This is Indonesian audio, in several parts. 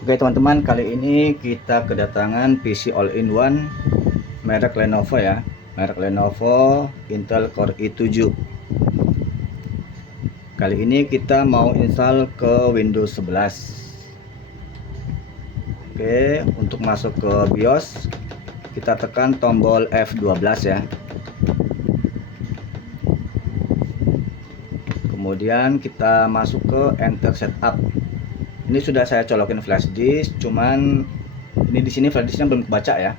Oke teman-teman, kali ini kita kedatangan PC all-in-one merek Lenovo ya, merek Lenovo Intel Core i7. Kali ini kita mau install ke Windows 11. Oke, untuk masuk ke BIOS kita tekan tombol F12 ya. Kemudian kita masuk ke enter setup. Ini sudah saya colokin flash disk, cuman ini di sini flash disknya belum kebaca ya.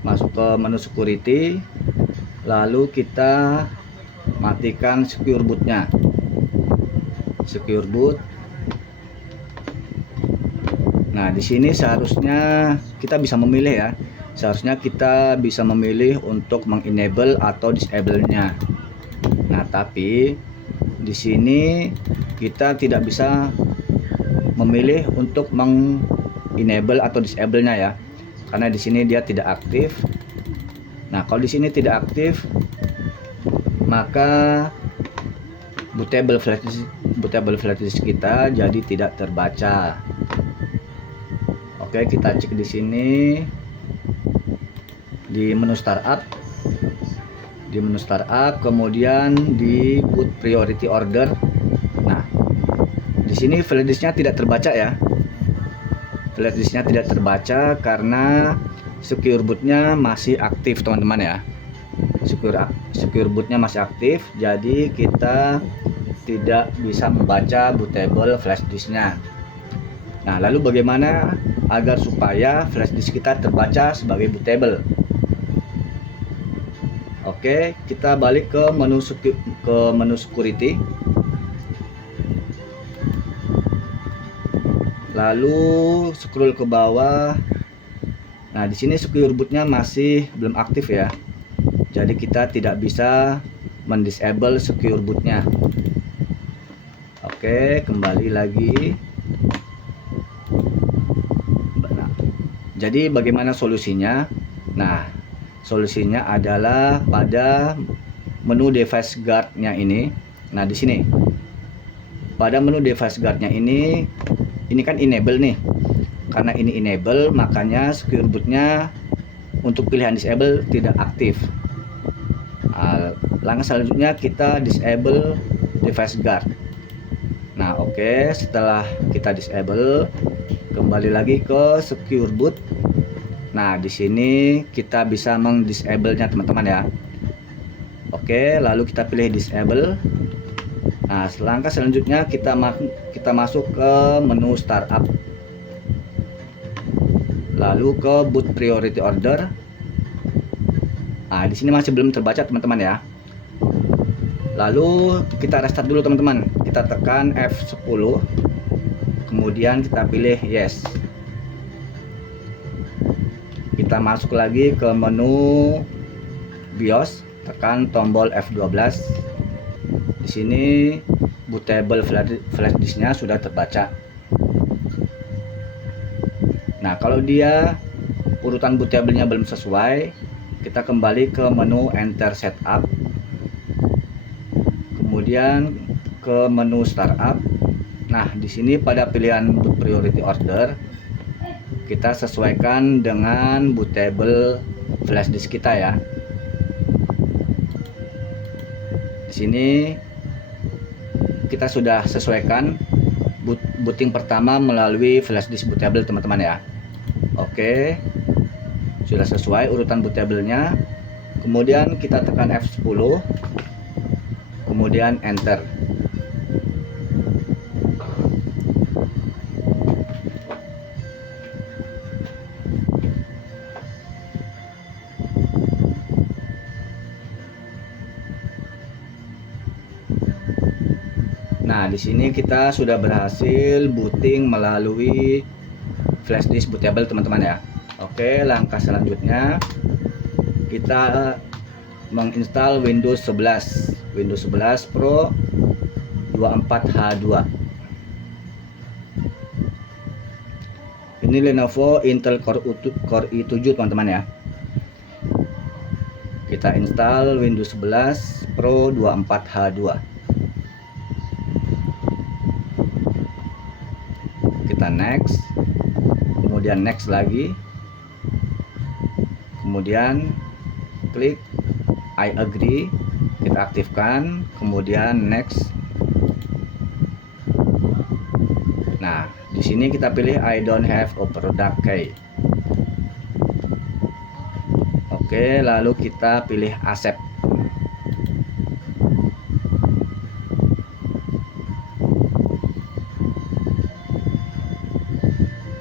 Masuk ke menu security, lalu kita matikan secure bootnya. Secure boot. Nah, di sini seharusnya kita bisa memilih ya. Seharusnya kita bisa memilih untuk mengenable atau disable-nya. Nah, tapi di sini kita tidak bisa memilih untuk mengenable atau disable-nya ya. Karena di sini dia tidak aktif. Nah, kalau di sini tidak aktif, maka bootable flash disk kita jadi tidak terbaca. Oke, kita cek di sini di menu startup. Di menu startup, kemudian di boot priority order. Nah, di sini flash disknya tidak terbaca ya. Flash disknya tidak terbaca karena secure bootnya masih aktif teman-teman ya. Secure bootnya masih aktif, jadi kita tidak bisa membaca bootable flash disknya. Nah, lalu bagaimana agar supaya flash disk kita terbaca sebagai bootable? Oke, kita balik ke menu security. Lalu scroll ke bawah. Nah, di sini secure bootnya masih belum aktif ya. Jadi kita tidak bisa mendisable secure bootnya. Oke, kembali lagi. Nah, jadi bagaimana solusinya? Nah, solusinya adalah pada menu device guard-nya ini. Nah, di sini pada menu device guard-nya ini kan enable nih. Karena ini enable, makanya secure bootnya untuk pilihan disable tidak aktif. Langkah selanjutnya kita disable device guard. Nah, oke, setelah kita disable, kembali lagi ke secure boot. Nah, di sini kita bisa mengdisable-nya teman-teman ya. Oke, lalu kita pilih disable. Nah, langkah selanjutnya kita masuk ke menu startup. Lalu ke boot priority order. Nah, di sini masih belum terbaca teman-teman ya. Lalu kita restart dulu teman-teman. Kita tekan F10. Kemudian kita pilih yes. Kita masuk lagi ke menu BIOS, tekan tombol F12. Di sini bootable flash disknya sudah terbaca. Nah, kalau dia urutan bootable-nya belum sesuai, kita kembali ke menu enter setup. Kemudian ke menu startup. Nah, di sini pada pilihan boot priority order kita sesuaikan dengan bootable flash disk kita ya. Di sini kita sudah sesuaikan booting pertama melalui flash disk bootable teman-teman ya. Oke, sudah sesuai urutan bootable-nya. Kemudian kita tekan F10, kemudian enter. Nah, di sini kita sudah berhasil booting melalui flash disk bootable teman-teman ya. Oke, langkah selanjutnya kita menginstal Windows 11 Pro 24H2. Ini Lenovo Intel Core i7 teman-teman ya. kita install Windows 11 Pro 24H2. Kita next, kemudian next lagi, kemudian klik I agree, kita aktifkan, kemudian next. Nah, di sini kita pilih I don't have a product key. Oke, lalu kita pilih accept.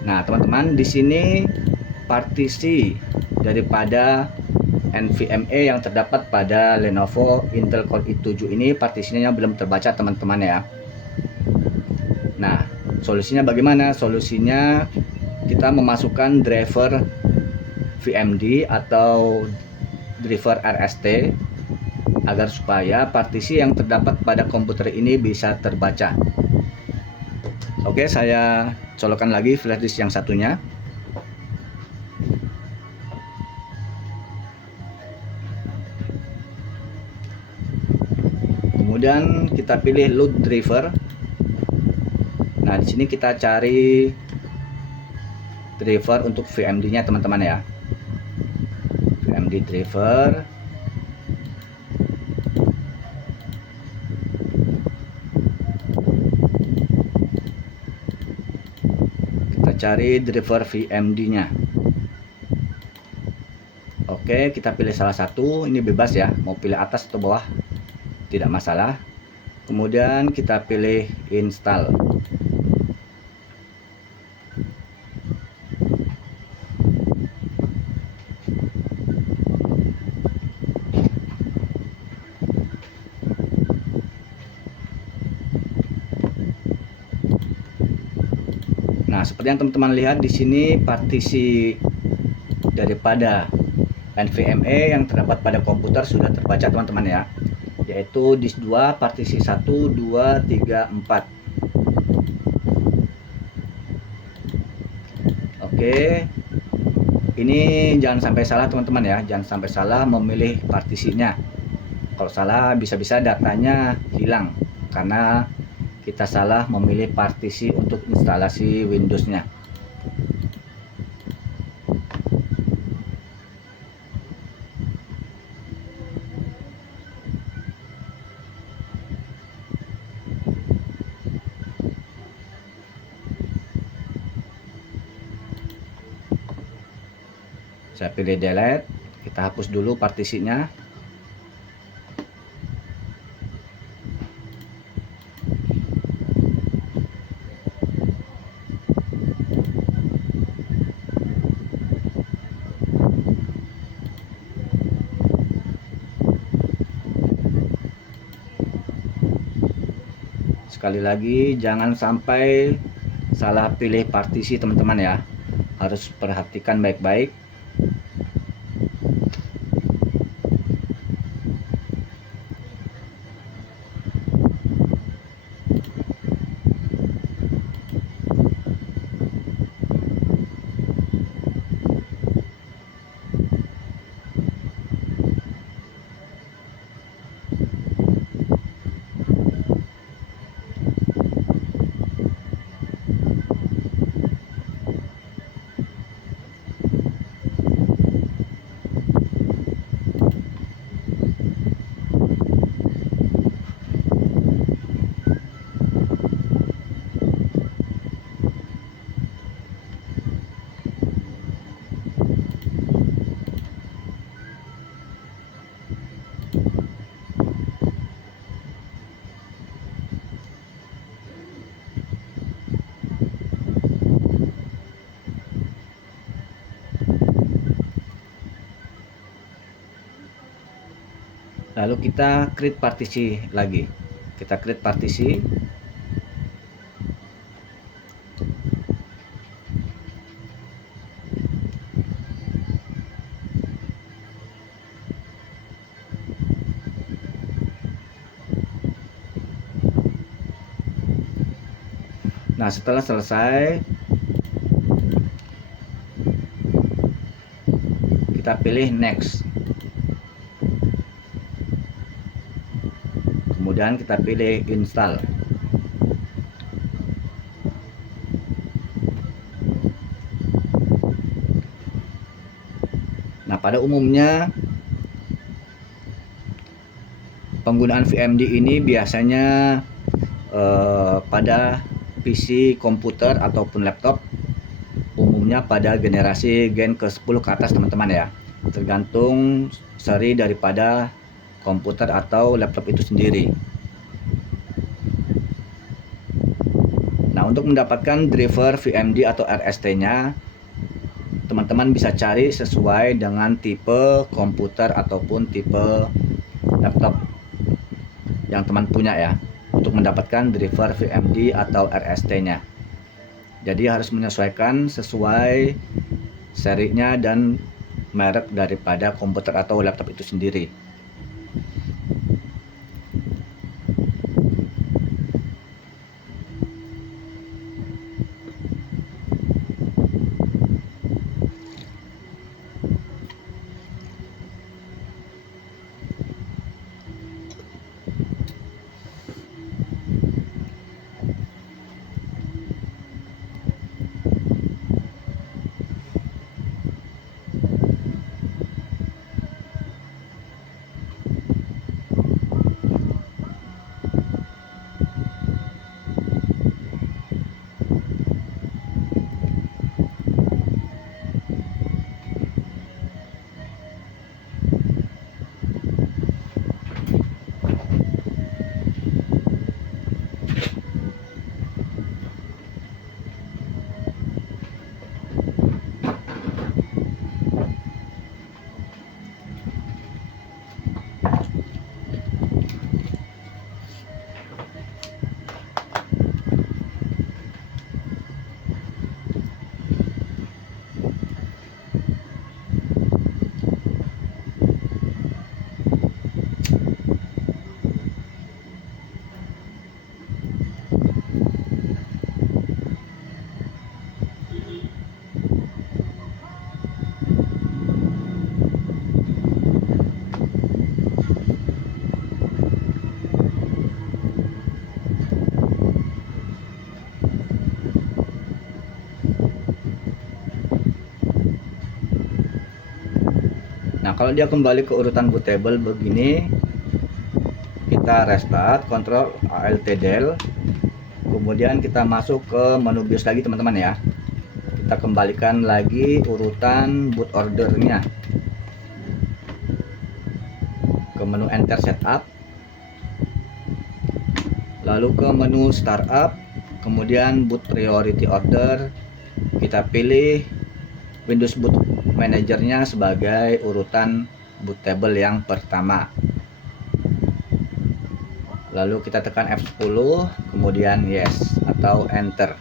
Nah, teman-teman, di sini partisi daripada NVMe yang terdapat pada Lenovo Intel Core i7 ini partisinya belum terbaca, teman-teman ya. Nah, solusinya bagaimana? Solusinya kita memasukkan driver VMD atau driver RST agar supaya partisi yang terdapat pada komputer ini bisa terbaca. Oke, saya colokkan lagi flash disk yang satunya. Kemudian kita pilih load driver. Nah, di sini kita cari driver untuk VMD-nya, teman-teman ya. VMD driver. Cari driver VMD-nya. Oke, kita pilih salah satu. Ini bebas ya, mau pilih atas atau bawah tidak masalah. Kemudian kita pilih install. Nah, seperti yang teman-teman lihat di sini partisi daripada NVMe yang terdapat pada komputer sudah terbaca, teman-teman ya. Yaitu disk 2 partisi 1, 2, 3, 4. Oke. Ini jangan sampai salah, teman-teman ya. Jangan sampai salah memilih partisinya. Kalau salah bisa-bisa datanya hilang karena kita salah memilih partisi untuk instalasi Windows-nya. Saya pilih delete, kita hapus dulu partisinya. Sekali lagi, jangan sampai salah pilih partisi, teman-teman ya. Harus perhatikan baik-baik. Lalu kita create partisi lagi. Kita create partisi. Nah, setelah selesai kita pilih next. kemudian kita pilih install. Nah, pada umumnya penggunaan VMD ini biasanya pada PC komputer ataupun laptop, umumnya pada generasi Gen ke-10 ke atas teman-teman ya, tergantung seri daripada komputer atau laptop itu sendiri. Nah, untuk mendapatkan driver VMD atau RST-nya, teman-teman bisa cari sesuai dengan tipe komputer ataupun tipe laptop yang teman punya ya, untuk mendapatkan driver VMD atau RST-nya. Jadi harus menyesuaikan sesuai serinya dan merek daripada komputer atau laptop itu sendiri. Nah, kalau dia kembali ke urutan bootable begini, kita restart, Ctrl Alt Del, kemudian kita masuk ke menu BIOS lagi teman-teman ya. Kita kembalikan lagi urutan boot ordernya ke menu enter setup, lalu ke menu startup, kemudian boot priority order, kita pilih Windows Boot Manager-nya sebagai urutan bootable yang pertama. Lalu kita tekan F10, kemudian yes atau enter.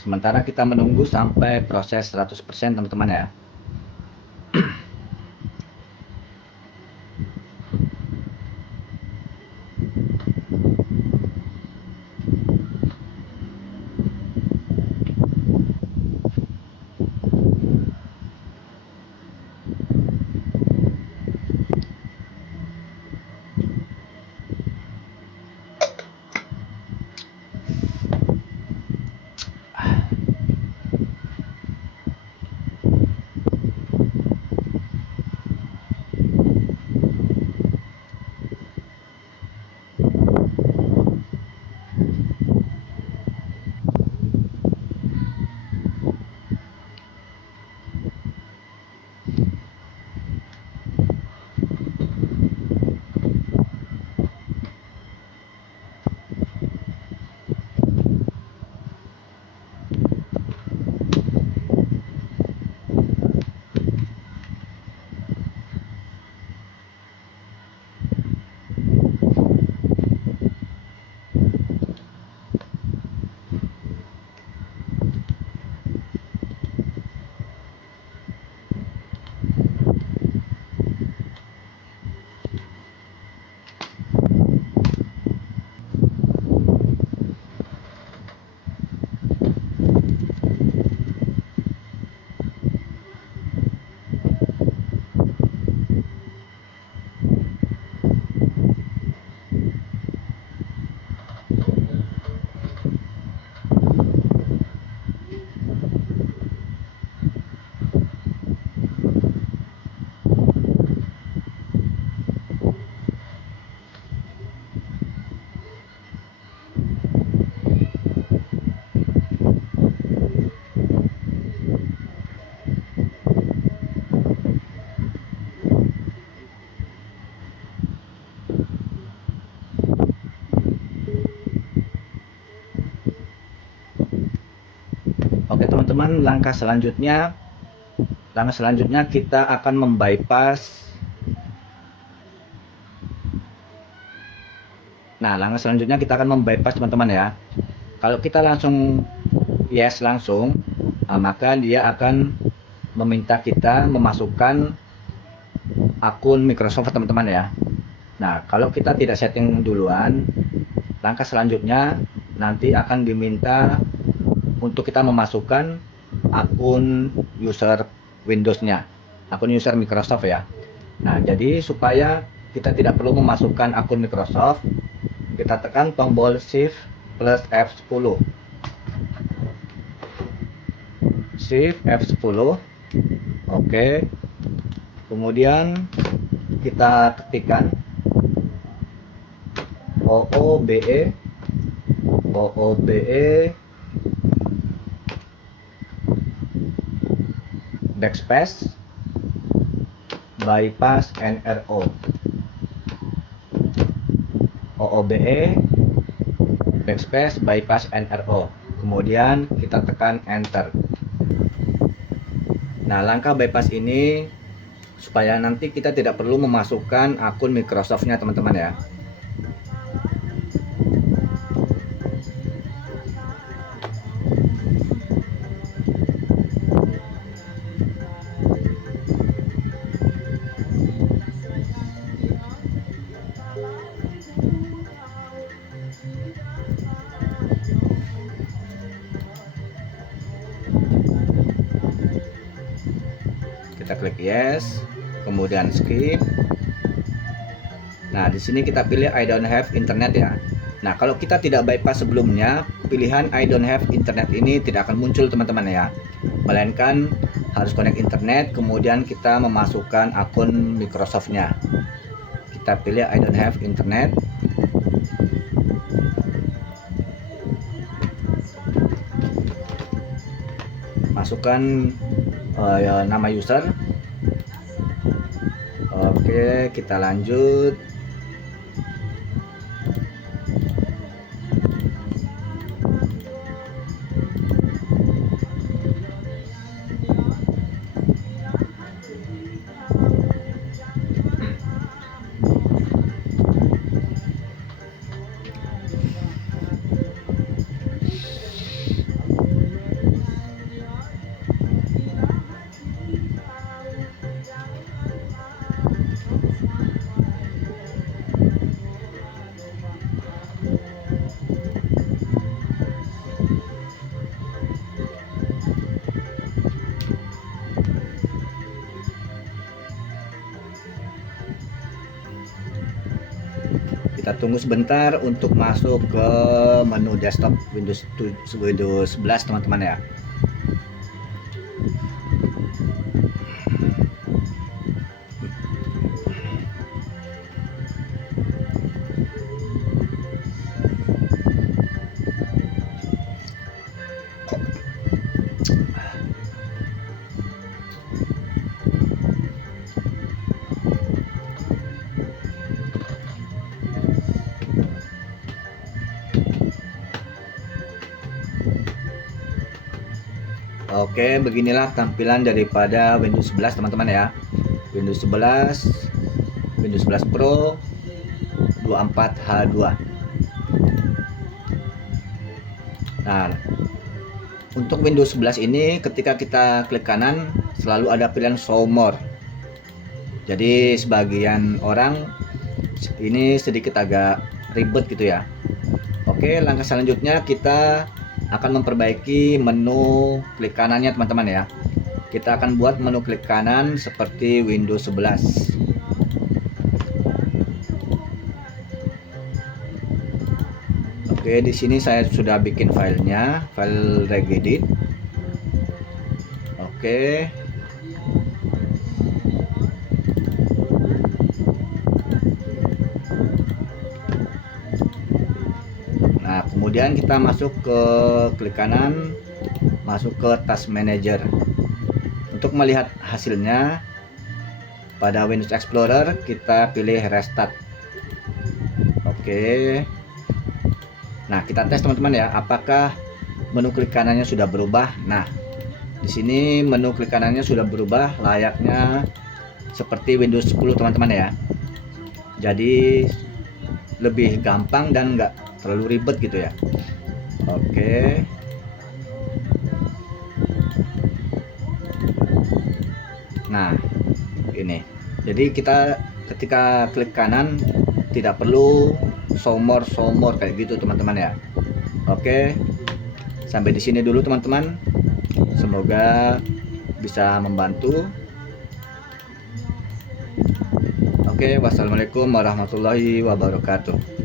Sementara kita menunggu sampai proses 100% teman-teman ya. Oke teman-teman, langkah selanjutnya kita akan membypass. Nah, langkah selanjutnya kita akan membypass teman-teman ya. Kalau kita langsung yes langsung, maka dia akan meminta kita memasukkan akun Microsoft teman-teman ya. Nah, kalau kita tidak setting duluan, langkah selanjutnya nanti akan diminta untuk kita memasukkan akun user Windows-nya, akun user Microsoft ya. Nah, jadi supaya kita tidak perlu memasukkan akun Microsoft, kita tekan tombol Shift plus F10. Shift F10. Oke. Kemudian kita ketikkan OOBE backspace bypass NRO. OOBE backspace bypass NRO. Kemudian kita tekan enter. Nah, langkah bypass ini supaya nanti kita tidak perlu memasukkan akun Microsoft-nya teman-teman ya. Kita klik yes, kemudian skip. Nah, di sini kita pilih I don't have internet ya. Nah, kalau kita tidak bypass sebelumnya, pilihan I don't have internet ini tidak akan muncul teman-teman ya. Melainkan harus connect internet, kemudian kita memasukkan akun Microsoft-nya. Kita pilih I don't have internet. Masukkan nama user. Oke, kita lanjut. Kita tunggu sebentar untuk masuk ke menu desktop Windows 11 teman-teman ya. Oke, beginilah tampilan daripada Windows 11 teman-teman ya. Windows 11, Windows 11 Pro 24H2. Nah, untuk Windows 11 ini ketika kita klik kanan selalu ada pilihan show more. Jadi sebagian orang ini sedikit agak ribet gitu ya. Oke, langkah selanjutnya kita akan memperbaiki menu klik kanannya teman-teman ya. Kita akan buat menu klik kanan seperti Windows 11. Oke, di sini saya sudah bikin filenya, file regedit. Oke. Nah, kemudian kita masuk ke klik kanan, masuk ke Task Manager. Untuk melihat hasilnya pada Windows Explorer kita pilih Restart. Oke. Nah, kita tes teman-teman ya, apakah menu klik kanannya sudah berubah. Nah, di sini menu klik kanannya sudah berubah layaknya seperti Windows 10 teman-teman ya. Jadi lebih gampang dan nggak terlalu ribet gitu ya. Oke. Nah, ini. Jadi kita ketika klik kanan tidak perlu show more kayak gitu teman-teman ya. Oke. Sampai di sini dulu teman-teman. Semoga bisa membantu. Oke, wassalamualaikum warahmatullahi wabarakatuh.